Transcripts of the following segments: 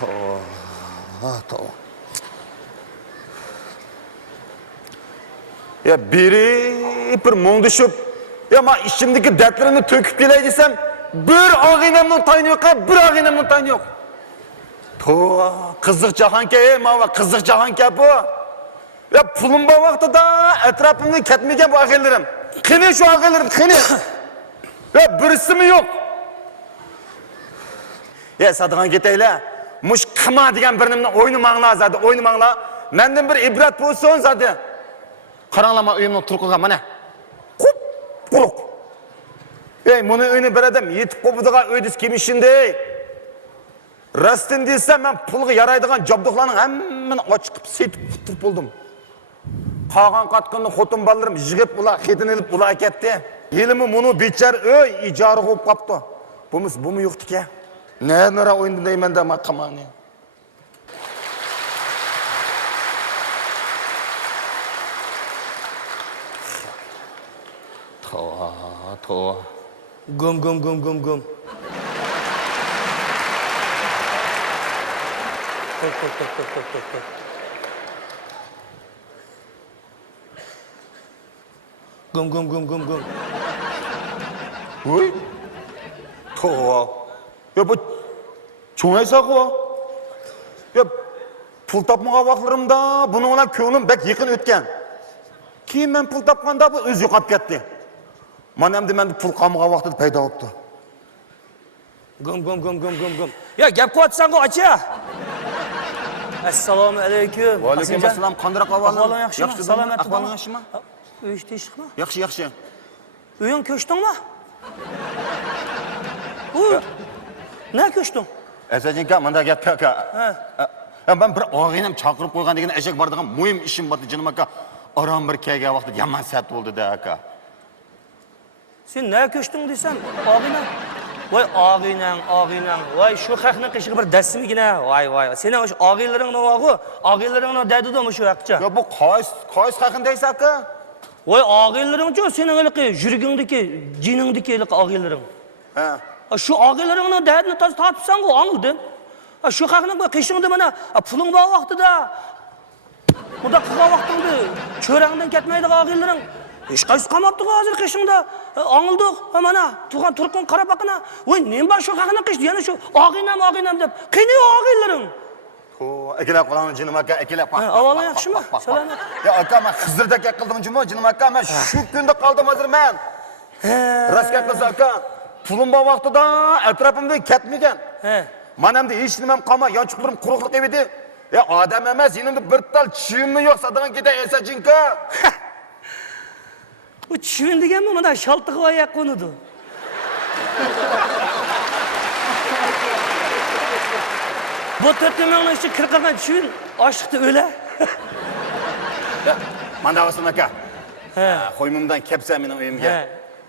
Tamam. Ya biri bir mum düşüp, ya ma içimdeki dertlerini töküp geley desem, bir ağinamın tayını yok, bir ağinamın tayını yok. Kızık cahan ki, ma kızık cahan ki bu. Ya pulum bu vakti da etrafımda ketmeyken bu ağinlerim. Kini şu ağinlerim, kini. Ya birisi mi yok? Ya sadıgan geteyle, muş kıma diyen birinimden oynamağınla zaten, oynamağınla. Menden bir ibret bulsun zaten. Karanlama uyumlu turkuğa mana. Kup, kuruk. Ey, bunu önü bir adam yetip kopuduğuna öydüz kimişinde. Rastın değilse ben pulgu yaraydıgan jabdıqlarının hemen açıkıp setip fıtırıp buldum. Kağan katkınlı xotun ballarım jigip bula, xetin elip bula ketti. Elimi bunu biçer öy, icarı koyup kaptı. Bu mu yoktu ki? Ne oyundu deymen de makamani. Tova. Gum. Tok. Gum. Uy? Tova. Ya bu çoğaysa ko. Ya pul tapmağa vaxtlarımda bunun olan köğünüm bek yakın ötken. Keyin men pul tapganda bu öz yo'qolib ketdi. Mana endi menda pul qolmagan vaqtida paydo bo'libdi. Gum. Ya gap qilyapsan-ku, acha. Assalomu alaykum. Va alaykum assalom. Qanday ahvoling? Ahvoling yaxshimi? Salomat. Ahvoling yaxshimi? Uy teshikmi? Yaxshi. Uying ko'chdingmi? Uy. Ne ko'chding? Asajinka, menda gap aka. Ben bir og'inam chaqirib qo'ygan degan eshak bor degan muhim ishim bor jinim aka. Aram bir kelgan vaqtda yomon sat bo'ldi-da aka. Sen ne ko'chding deysan? Og'inam. Voy og'inam. Voy shu haqni qishig'i bir dasmigina. Voy. Sening o'sha og'inlaring nima-ku? Og'inlaring nima deydi-da shu haqcha? Ya bu qaysi haqindaysan aka? Voy og'inlaring-chi, sening ilqi yurgingdiki, jiningdiki ilqi og'inlaring. Ha. Şu ağalarının derdini tartışsan o anıldın. Şu haqning qishingda mana puling bor vaqtida. Buda qilgan vaqtingda cho'rangdan ketmaydi ağalarning. Hech qaysi qolmabdi hozir qishingda. Anıldik. Mana turgan turqin qarab baqina. Voy, nima bor shu haqni qishdi? Yana shu og'inam deb. Qani og'inlaring. Akilab qolaman jinim aka, akilab. Avval yaxshimi? Salomat. Ya aka, men Xizrda qildim jimo jinim aka, men shu kunda qoldim hozir men. Rastga qilsa aka. Pulum bor vaqtida atrofimdan ketmagan. Mana endi hech nimam qolmay, yonchiqlarim quruqlik edi. Ya odam emas, endi bir tal chiyimni yo'q sadagan ketay Esajinka. Bu chiyim deganmi? Mana shaltiq oyoq qo'nidi. Bu 4 mingning ichi kirqirgan chiyim oshliqda o'la. Mana olsin aka. Qo'ymimdan kepsa mening uyimga.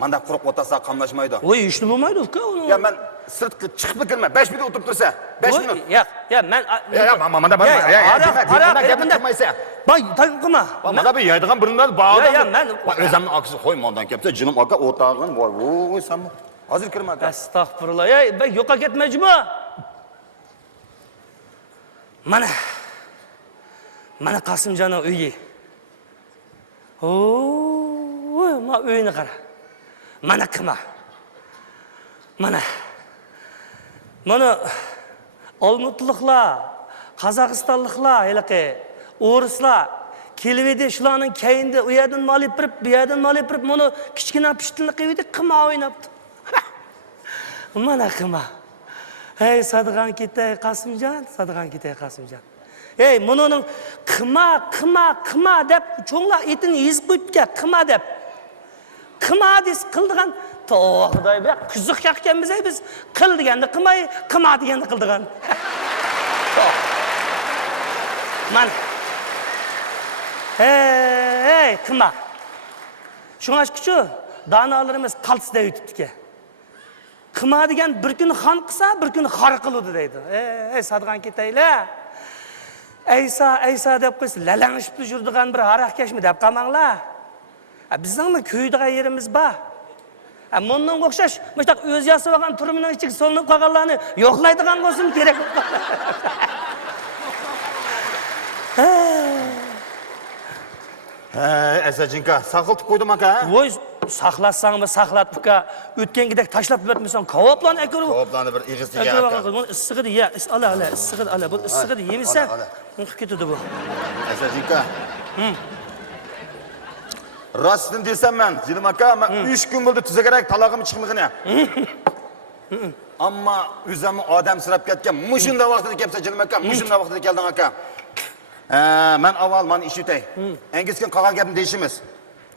Manda quruq o'tasa qamlashmaydi. Voy, ishni bo'lmaydi uka uni. Ya men sirtga chiqib kirma, 5 minut o'tirib tursa, 5 minut. Ya men manda bor. Gapni qilmaysa. Bay, tang qilma. Mana bu yeydigan birindan bog'da. Ya men o'zimni aksi qo'ymondan kelsa, jinim aka o'tag'in, voy, sen hozir kirma aka. Astagfirullah. Ey, ben yo'qa ketmayjimi? Mana Qosimjonning uyi. Voy, ma uyini qara. Mana qima. Mana Olmutliqlar, Qozog'istonliklar, ilaqi o'rislar kelib edi, shularning kayinda u yerdan molib birib, bu yerdan molib birib, buni kichkina pishtinlik qilib edi, qima o'ynabdi. Mana qima. Hey, Sadıgan ketay Qosimjon. Hey, buning qima deb cho'nglar etini ezib qo'yibdi, qima deb. Qima des qildigan to'g'riday be, qiziq ekanmiz biz. Qil deganda qimay, qima deganda qildigan. Man. Hey, qima. Shunashkichu, donolarimiz qaltisda o'tibdi-ki. Qima degan bir kun xon qilsa, bir kun xor qiladi deydi. Ey, Sadıgan ketaylar. Aysa deb qo'ysa, lalangishib yurdigan bir haraqkashmi deb qamanglar. Bizning ko'ydigan yerimiz bor. Bundan o'xshash, mıштaq o'z yasab olgan turimining ichiga solinib qolganlarni yo'qlaydigan bo'lsin kerak. Asachinka, saqiltib qo'ydim aka. Voy, saqlatsangmi, saqlatib ka, o'tgangidek tashlab yotmasan, qovoplarni akirib. Qovoplarni bir ig'izga aka. Buni issig'idi, ya, ala, issig'idi, ala, bu issig'idi yemasa, unqib ketadi bu. Asachinka. Rostini desam men, Jilim aka, men 3 kun bo'ldi tuzagarak talog'im chiqmag'ini. Ammo o'zimni odam sirab ketgan. Mushunda vaqtida kelsa Jilim aka, mushunda vaqtida kelding aka. Men avval meni ish yutay. Engizgan qolgan gapni deyishimiz.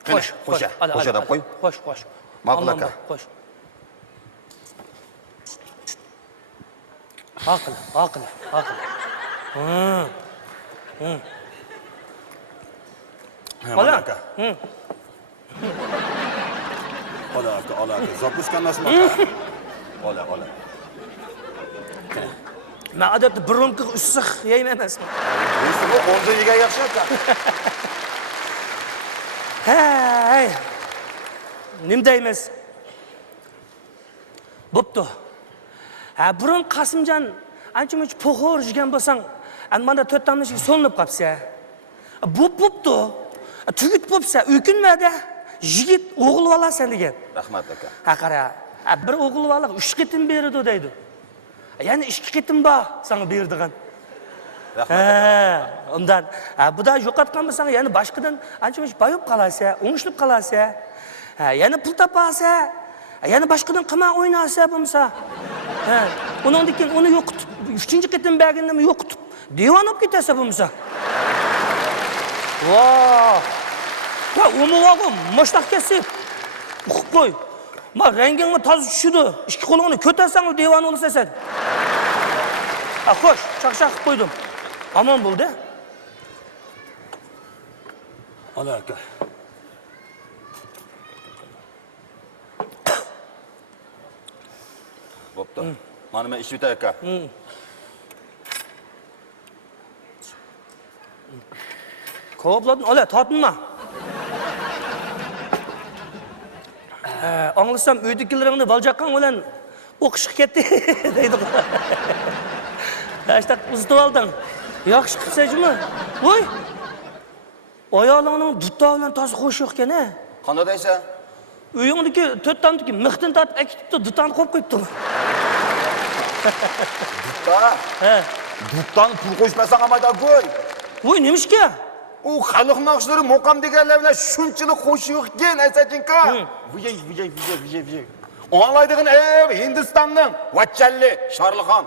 Xo'sh, deb qo'y. Xo'sh. Ma'qul aka. Xo'sh. Aql. Ola aka. Ola aka. Zapuskanlasma aka. Ola. Men odatda bir rumka issiq yeyman emasman. Bu o'nda yegan yaxshi aka. Hey. Nim deymiz? Bo'pti. Burun Qasimjon ancha-muncha po'xor yegan bo'lsang, mana 4 tamlik so'linib qolsa. Bo'pti. Tugit bo'lsa, o'kinmadi. Yigit o'g'il olasan degan. Rahmat aka. Qara. Bir o'g'il bola 3 qitim berdi deydi. Yani 2 qitim bor sana berdigan. Rahmat. Ondan bu da yo'qotgan bo'lsang, yani boshqadan ancha-muncha boyib qolasa, o'ngishib qolasa, yani pul topasa, yani boshqadan qilma o'ynasa bo'lsa, undan keyin uni yo'qotib, 3-chi qitim berganini yo'qotib, devon olib ketasa bo'lsa. Voh! Ya umuman moshtoq kesib, uqib qo'y. Ma rangingni toza tushdi. 2 qo'lingni ko'tarsang devon olasan. Xo'sh, chaqchaq qilib qo'ydim. Aman bo'ldi. Ola aka. Bo'pti. Mana men ish yutay aka. Qovobladin, ola, tortinma. Anglasam uydagilaringni baljaqqan bilan o'qishga ketdi deydi. Hashtag uzatib olding. Yaxshi qilsajmi? Voy. Ayolingning dutta bilan toza xo'sh yo'q ekan-a. Qanday deysan? Uyingdagi 4 tamdagi mixdan tortib akitibdi, duttani qo'yib qo'yibdi. Dutta? Duttani pul qo'shmasang ham aytib qo'y. Voy, nimishga? U xalq naqshlari muqam deganlar bilan shunchalik xo'sh yo'q ekan, Asachinka. Vijay. O'nglaydigan Hindistonning Vachalli Sharlxon.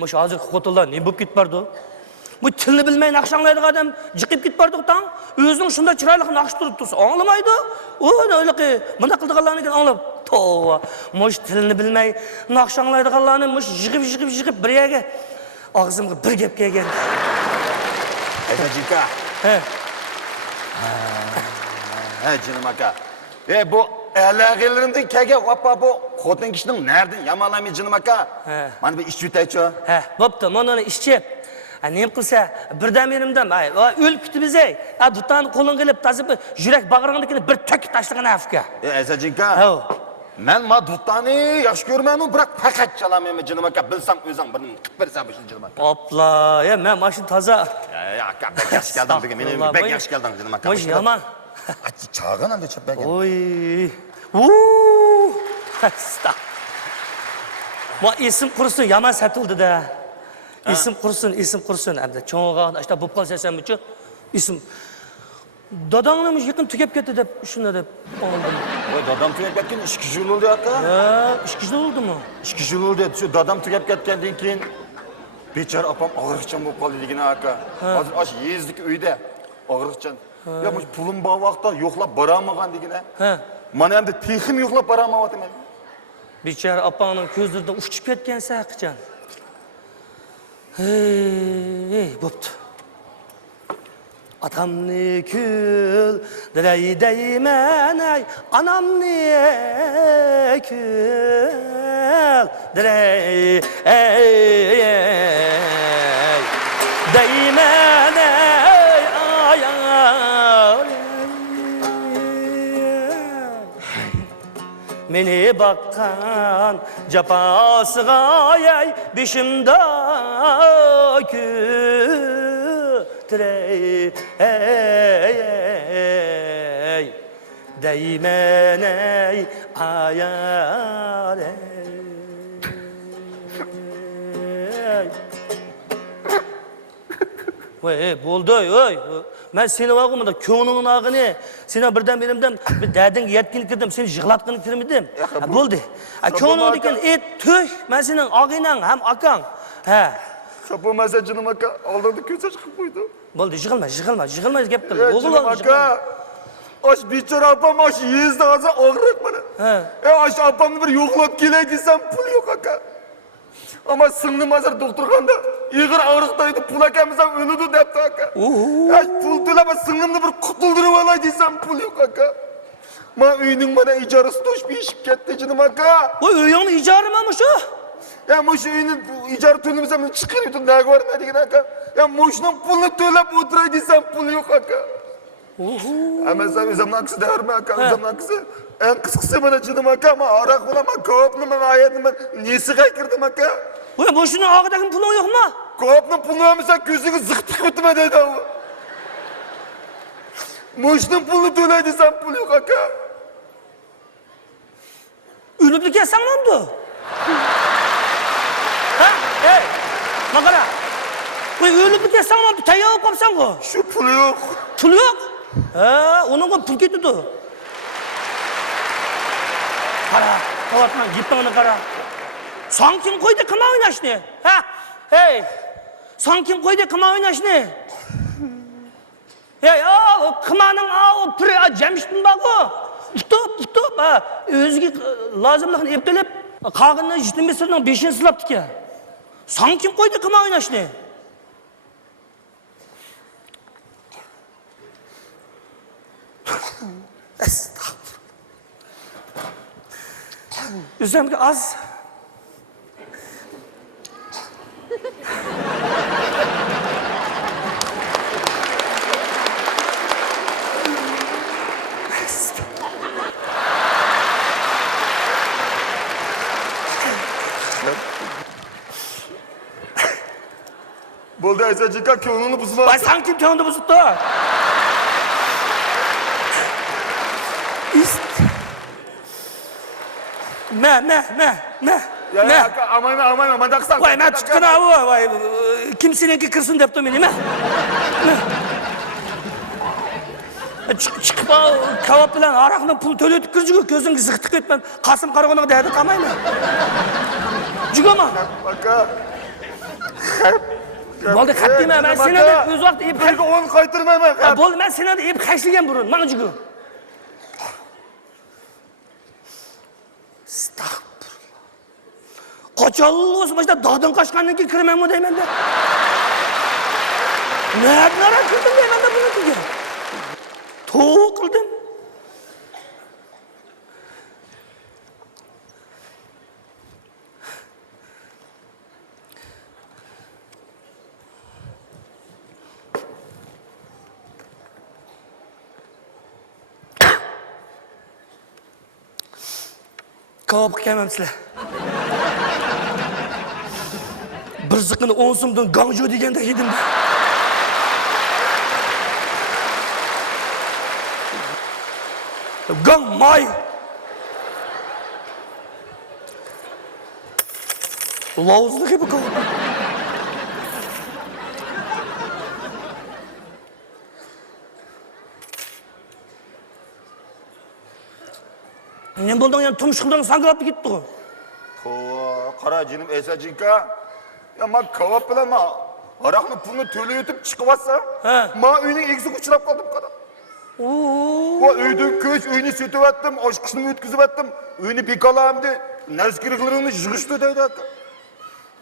Mush hozir xotinlar ne bo'lib ketbardi? Bu tilni bilmay naqshanglaydigan odam jiqib ketbardi-tan. O'zining shunday chiroyli naqsh turib tursa, anglamaydi. O, o'yliqi, bunda qildiganlarni anglab. Tova. Mush tilni bilmay naqshanglaydiganlarni mush jiqib bir yerga og'zimga bir gap kelgan. Asachinka. Jilim aka. Bu alag'ilrimdan kelgan vapa bu xotin kishining nerdan yamanlamay Jilim aka. Mana bu ish yutaychi. Bo'pti, mana uni ishchi. Nima qilsa, birdan menimdan, o'lib ketib bizay. Duttani qo'ling qilib, tazib yurak bag'ringnikini bir to'kib tashlagan afga. Asachinka. Men ma duttani yaxshi ko'rmayman, biroq faqat chalamayman Jilim aka. Bilsam o'zing birini qilib bersan bu Jilim aka. Hopla, men mashina toza. Aka, bek yaxshi kelding degan. Men bek yaxshi kelding Jilim aka. Mosh yomon. Chag'an ham chap bergan. Oy. Sta. Ma isim qursin, yomon satildi-da. Isim qursin. Abda cho'ng'oq, ashta bo'lib qolsa-chi? Isim dadangni yaqin tugab ketdi deb shunda deb oldim. Voy, dadam tugab ketgan 2 yil bo'ldi aka. 2 yil bo'ldimi? 2 yil bo'ldi. Shu dadam tugab ketgandan keyin bechora opam og'riqchan bo'lib qoldi degan aka. Hozir osh yezdik uyda. Og'riqchan. Ya bu pulim bor vaqtda yo'qlab boramagan degan. Mana endi texim yo'qlab boramayapman. Bechora opangning ko'zlaridan uchib ketgan saqichan. Hey, bo'pti. Atamni kül deyman ay, anamni kül deyman ay, meni bakkan Japasıga ey bişimde kütrey Değmen ey ayar ey Vay bo'ldi oy. Men seni vaqtimda ko'nglingning og'ini, seni birdan berimdan bir dardingga yetkin kirdim, seni yig'latqin kirmidim. Bo'ldi. Ko'nglingdagi et to'y, men sening og'inang ham akang. Ha. Bo'lmasa jinim aka, oldinda ko'cha chiqib qo'ydi. Bo'ldi, yig'ilma gap qil. O'g'il aka. Osh bechora opam osh yezdi hozir og'riq mana. Ha. Osh opamni bir yo'qlab kelay desam, pul yo'q aka. Ama singlim hozir doktorxonada ig'ir og'riqdaydi, pul akamiz ham o'ldi debdi aka. Pul to'lab singlimni bir qutuldirib olay desam, pul yo'q aka. Men uyning mana ijarasi to'shib eshib ketdi jinim aka. Voy, uyingni ijarimi shu? Ya mush uyni ijara to'lamasa men chiqib yurdim, nega bormaydigan aka. Ya mushning pulni to'lab o'tiray desam, pul yo'q aka. Ama sen o'zimni aksida yorma aka, o'zimni aksida. En qisqasi mana jinim aka, men aroq bilaman, ko'pni men ayetni men nesiga kirdim aka. Voy, boshini og'idagi puling yo'qmi? Ko'pni pulni olmasa ko'ziga ziq tiqib o'tma deydi u. Mushning pulni to'lay desam, pul yo'q aka. O'lib ketsanmi endi? Ha? Ey, maqara. Voy, o'lib ketsanmi, tayyor qolsan-ku. Shu pul yo'q. Pul yo'q? Ha, onunga pul ketdi. Qara, qavatman, gipingni qara. Sen kim koydu kıma oynashni? Ha? Hey! Sen kim koydu kıma oynashni? Hey, o kımanın o piri Cemşit'in bak o. Tutup, özgü lazımlıkını eptelep, kağınla jitmesinin 5'ini sılaptı ki. Sen kim koydu kıma oynashni? Estağfurullah. Üzerimde az. Bo'ldi Aysachika, ko'nglini buzma. Vay, sen kim ko'nglini buzibdi? Ya aka, amayma, manda qilsam. Vay, men chiqqina voy, kim seniki kirsin debdi meni, nima? Chiqib kavop bilan aroqni pul to'layotib kirjigu, ko'zingga ziq tiqib ketman. Qasim qarag'oniga deydi, qamayman. Jugama. Aka. Bo'ldi, qatdima, men seni o'z vaqtida ep Pulga 10 qaytarmayman. Bo'ldi, men seni ep qashlagan burun, mana jugu. Estağfurullah. Qochonli o'sib başda dodin qochgandan keyin kiramanmi deyman-da. Nima qildim deyman-da buni. To'q qildim. Kavap kelmemsizlar. Bir ziqini 10 so'mdan Gangju deganda yedim. Gang may. Lauzlu gibi kavap. Ne buldun yani tumşuklarını sangrapı gitti o. Qara jinim Aysachika. Ya men kavap bilan men aroqni pulni to'lay o'tib chiqib olsam, men uyning egisiga uchrab qoldim qara. O uydan ko'ch, uyni setib atdim, oshqishni o'tkazib atdim, uyni bekolamdi, narsa-keraklarni yig'ishdi deydi aka.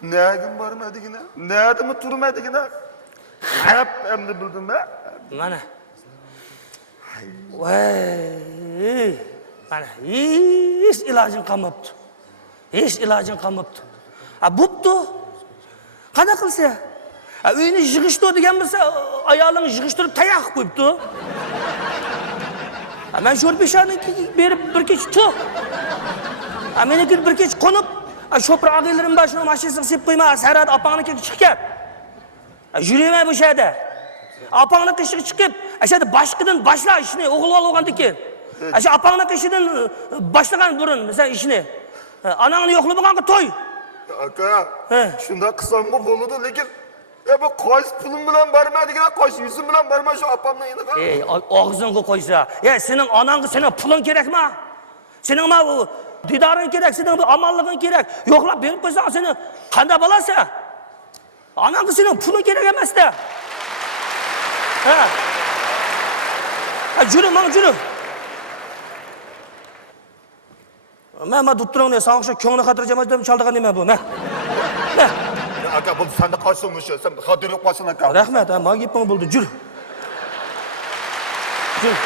Nagim bormadigina, nadimi turmadigina. Hep endi bildim ben. Mana. Vay. Mana hiç ilacın kalmaptı. Hiç ilacın kalmaptı. Buptu. Qana qilsa? Uyni yig'ishdi degan bo'lsa, ayolini yig'ishtirib tayoq qo'yibdi. Men sho'rpeshani berib bir kech chiq. Meniki bir kech qo'nib, sho'pir og'aylarim boshini mashinasiga sepib qo'yma, Sarad opangnikiga chiqib ket. Yurmay bu yerda. Opangning qishiga chiqib, ashada boshqidan boshla ishni, o'g'il olgandan keyin. Asha opangning qishidan boshlagan burun, sen ishni. Anangni yo'qlamaganga to'y. Aka, shunda qilsammi bo'ladi, lekin bu qaysi pulim bilan barmaydigan, qaysi yuzim bilan barmay shu opamning iniga. Og'zingga qo'ysa. Sening onangga sening puling kerakmi? Sening ma didoring kerak, sening bir amalliging kerak. Yo'qlab berib qo'ysang, seni qanday bo'lasa? Onangga sening puling kerak emas-da. Jurum, mana jurum. Men doktorning sağ o'sha ko'ngli xotirjam deb chaldigan nima bu? Men. Aka, bu senda qolsin o'sha. Sen xotirib qolsin aka. Rahmat, men gapim bo'ldi. Jur. Jur.